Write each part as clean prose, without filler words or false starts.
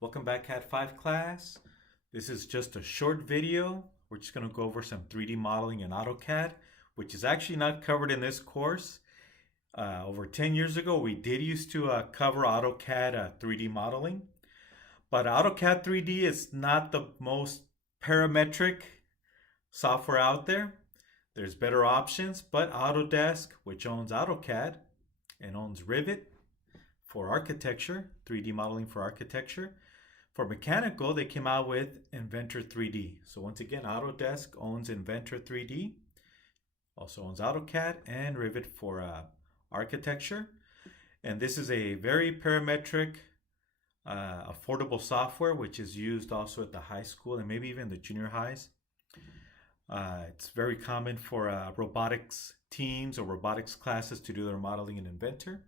Welcome back, Cat 5 class. This is just a short video. We're just going to go over some 3D modeling in AutoCAD, which is actually not covered in this course. Over 10 years ago, we did used to cover AutoCAD 3D modeling, but AutoCAD 3D is not the most parametric software out there. There's better options, but Autodesk, which owns AutoCAD and owns Rivet for architecture, 3D modeling for architecture. For mechanical, they came out with Inventor 3D. So once again, Autodesk owns Inventor 3D, also owns AutoCAD and Rivet for architecture. And this is a very parametric, affordable software, which is used also at the high school and maybe even the junior highs. It's very common for robotics teams or robotics classes to do their modeling in Inventor.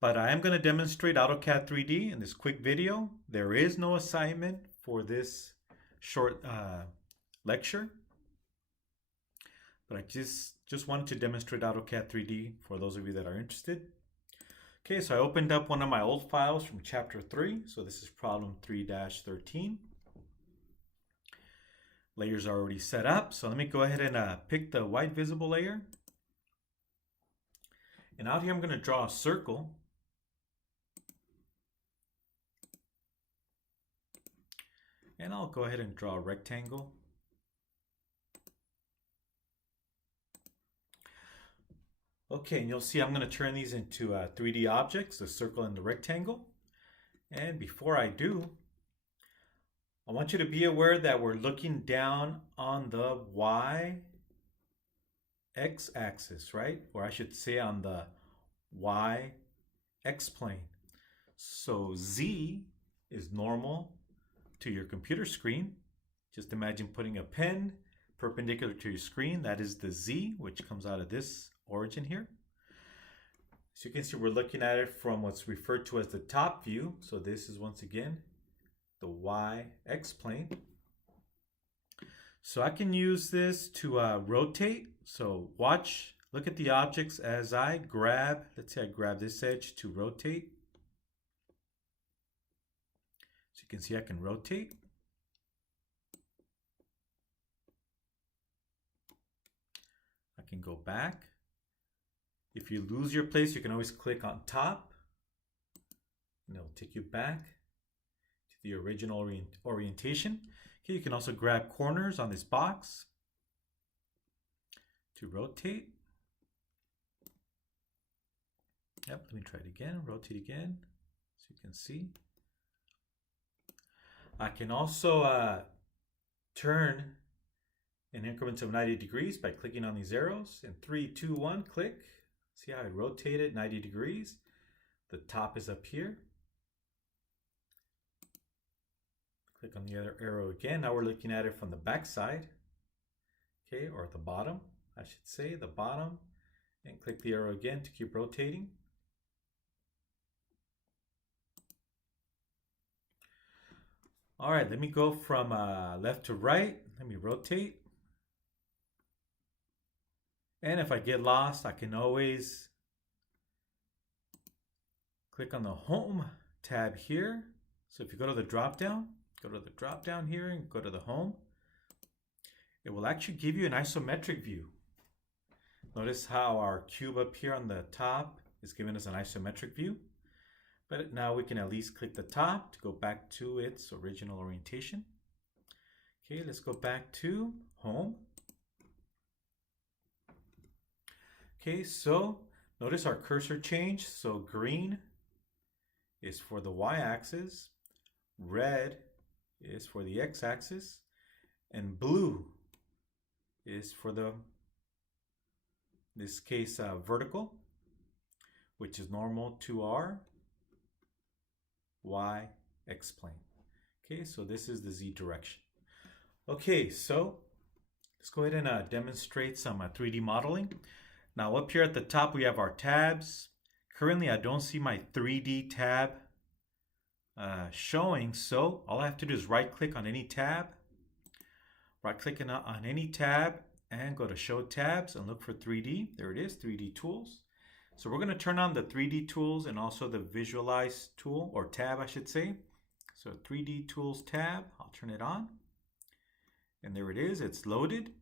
But I am going to demonstrate AutoCAD 3D in this quick video. There is no assignment for this short lecture, but I just wanted to demonstrate AutoCAD 3D for those of you that are interested. Okay, so I opened up one of my old files from chapter 3. So this is problem 3-13. Layers are already set up. So let me go ahead and pick the white visible layer. And out here I'm going to draw a circle. And I'll go ahead and draw a rectangle. Okay, and you'll see I'm going to turn these into 3D objects, the circle and the rectangle. And before I do, I want you to be aware that we're looking down on the y-x axis, right? Or I should say on the y-x plane. So Z is normal to your computer screen. Just imagine putting a pen perpendicular to your screen. That is the Z, which comes out of this origin here. So you can see we're looking at it from what's referred to as the top view. So this is once again the y-x plane. So I can use this to rotate. So watch, look at the objects as I grab, let's say I grab this edge to rotate. So you can see I can rotate. I can go back. If you lose your place, you can always click on top and it'll take you back to the original orientation. Okay, you can also grab corners on this box to rotate. Yep, let me try it again, rotate again, so you can see. I can also turn in increments of 90 degrees by clicking on these arrows. In 3, 2, 1, click. See how I rotate it 90 degrees? The top is up here. Click on the other arrow again. Now we're looking at it from the back side. Okay, or the bottom, I should say, the bottom. And click the arrow again to keep rotating. All right, let me go from left to right. Let me rotate. And if I get lost, I can always click on the Home tab here. So if you go to the drop down here and go to the Home, it will actually give you an isometric view. Notice how our cube up here on the top is giving us an isometric view. But now we can at least click the top to go back to its original orientation. Okay, let's go back to Home. Okay, so notice our cursor changed. So green is for the y-axis, red is for the x-axis, and blue is for the, in this case, vertical, which is normal to our y-x plane. Okay, so this is the z direction. Okay, so let's go ahead and demonstrate some 3D modeling. Now up here at the top we have our tabs. Currently I don't see my 3D tab showing, so all I have to do is right click on any tab. Right click on any tab and go to Show Tabs and look for 3D. There it is, 3D Tools. So we're going to turn on the 3D tools and also the Visualize tool, or tab I should say. So 3D Tools tab, I'll turn it on. And there it is, it's loaded.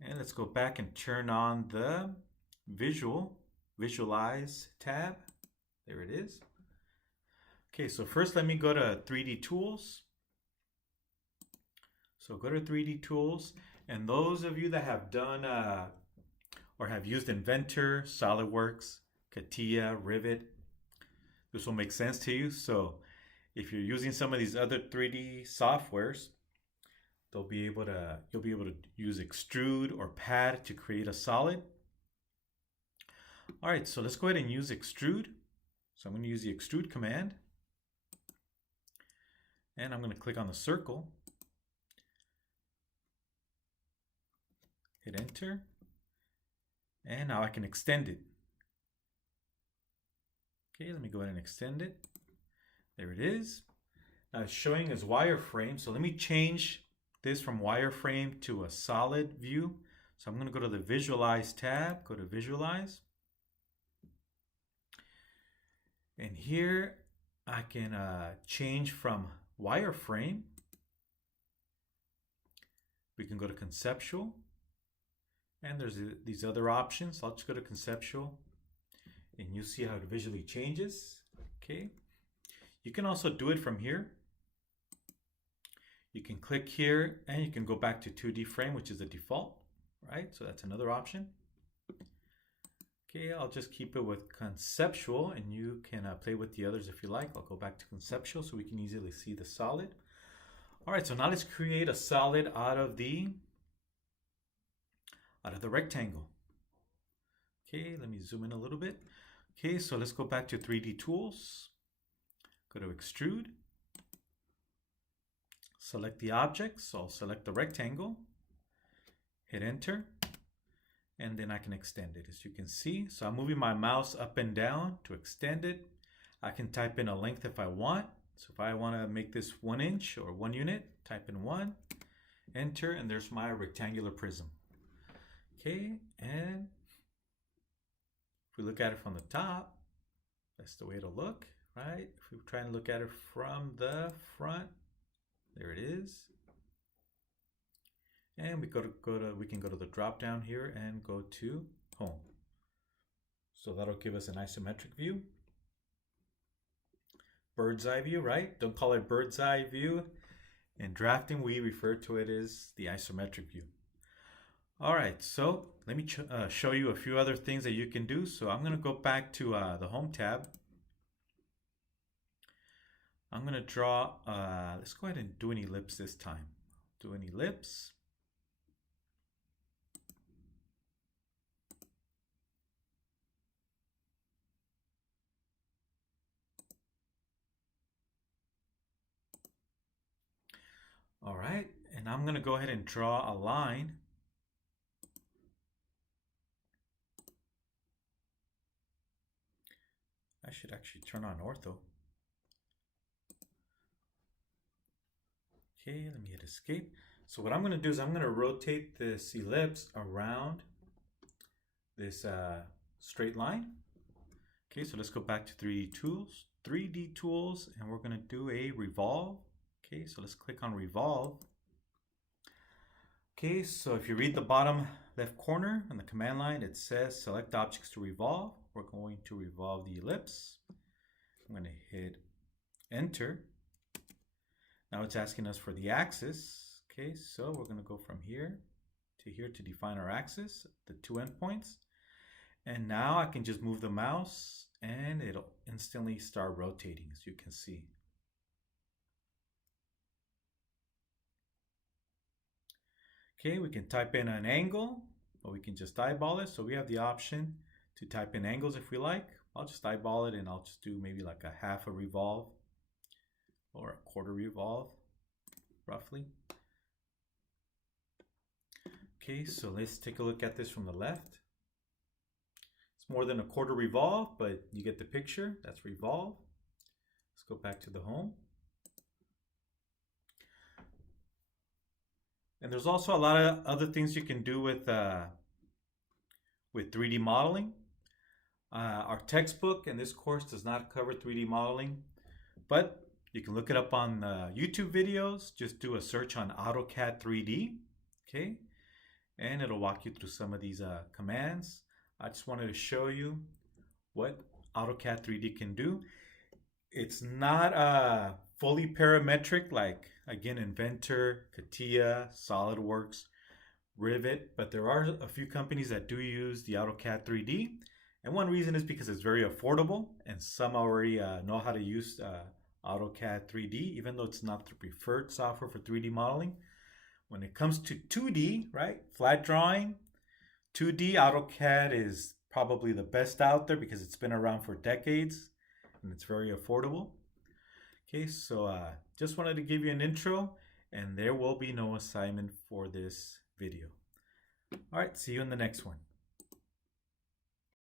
And let's go back and turn on the Visualize tab. There it is. Okay, so first let me go to 3D Tools. So go to 3D Tools, and those of you that have done or have used Inventor, SolidWorks, CATIA, Rivet, this will make sense to you. So if you're using some of these other 3D softwares, you'll be able to use extrude or pad to create a solid. All right, so let's go ahead and use extrude. So I'm going to use the extrude command, and I'm going to click on the circle, hit enter, and now I can extend it. Okay, let me go ahead and extend it. There it is. Now it's showing as wireframe, so let me change this from wireframe to a solid view. So I'm going to go to the Visualize tab, go to Visualize. And here I can change from wireframe. We can go to conceptual. And there's these other options. I'll just go to conceptual. And you see how it visually changes. Okay. You can also do it from here. You can click here and you can go back to 2D frame, which is the default, right? So that's another option. Okay, I'll just keep it with conceptual, and you can play with the others if you like. I'll go back to conceptual so we can easily see the solid. All right, so now let's create a solid out of the rectangle. Okay, let me zoom in a little bit. Okay, so let's go back to 3D Tools. Go to Extrude. Select the object, so I'll select the rectangle. Hit Enter. And then I can extend it, as you can see. So I'm moving my mouse up and down to extend it. I can type in a length if I want. So if I want to make this 1 inch or 1 unit, type in 1, enter, and there's my rectangular prism. Okay, and if we look at it from the top, that's the way it'll look, right? If we try and look at it from the front, there it is. And we can go to the drop down here and go to home. So that'll give us an isometric view. Bird's eye view, right? Don't call it bird's eye view. In drafting, we refer to it as the isometric view. All right, so let me show you a few other things that you can do. So I'm going to go back to the home tab. I'm going to draw, let's go ahead and do an ellipse this time. Do an ellipse. All right, and I'm going to go ahead and draw a line. I should actually turn on ortho. Okay, let me hit escape. So what I'm going to do is I'm going to rotate this ellipse around this straight line. Okay, so let's go back to 3D Tools, and we're going to do a revolve. Okay, so let's click on revolve. Okay, so if you read the bottom left corner on the command line, it says select objects to revolve. We're going to revolve the ellipse. I'm going to hit enter. Now it's asking us for the axis. Okay, so we're going to go from here to define our axis, the 2 endpoints. And now I can just move the mouse and it'll instantly start rotating, as you can see. Okay, we can type in an angle, or we can just eyeball it. So we have the option to type in angles if we like. I'll just eyeball it, and I'll just do maybe like a half a revolve or a quarter revolve, roughly. Okay, so let's take a look at this from the left. It's more than a quarter revolve, but you get the picture. That's revolve. Let's go back to the home. And there's also a lot of other things you can do with 3D modeling. Our textbook in this course does not cover 3D modeling, but You can look it up on YouTube videos. Just do a search on AutoCAD 3D, okay? And it'll walk you through some of these commands. I just wanted to show you what AutoCAD 3D can do. It's not fully parametric like, again, Inventor, CATIA, SolidWorks, Rivet, but there are a few companies that do use the AutoCAD 3D. And one reason is because it's very affordable, and some already know how to use AutoCAD 3D, even though it's not the preferred software for 3D modeling. When it comes to 2D, right, flat drawing, 2D AutoCAD is probably the best out there because it's been around for decades and it's very affordable. Okay, so just wanted to give you an intro, and there will be no assignment for this video. All right, see you in the next one.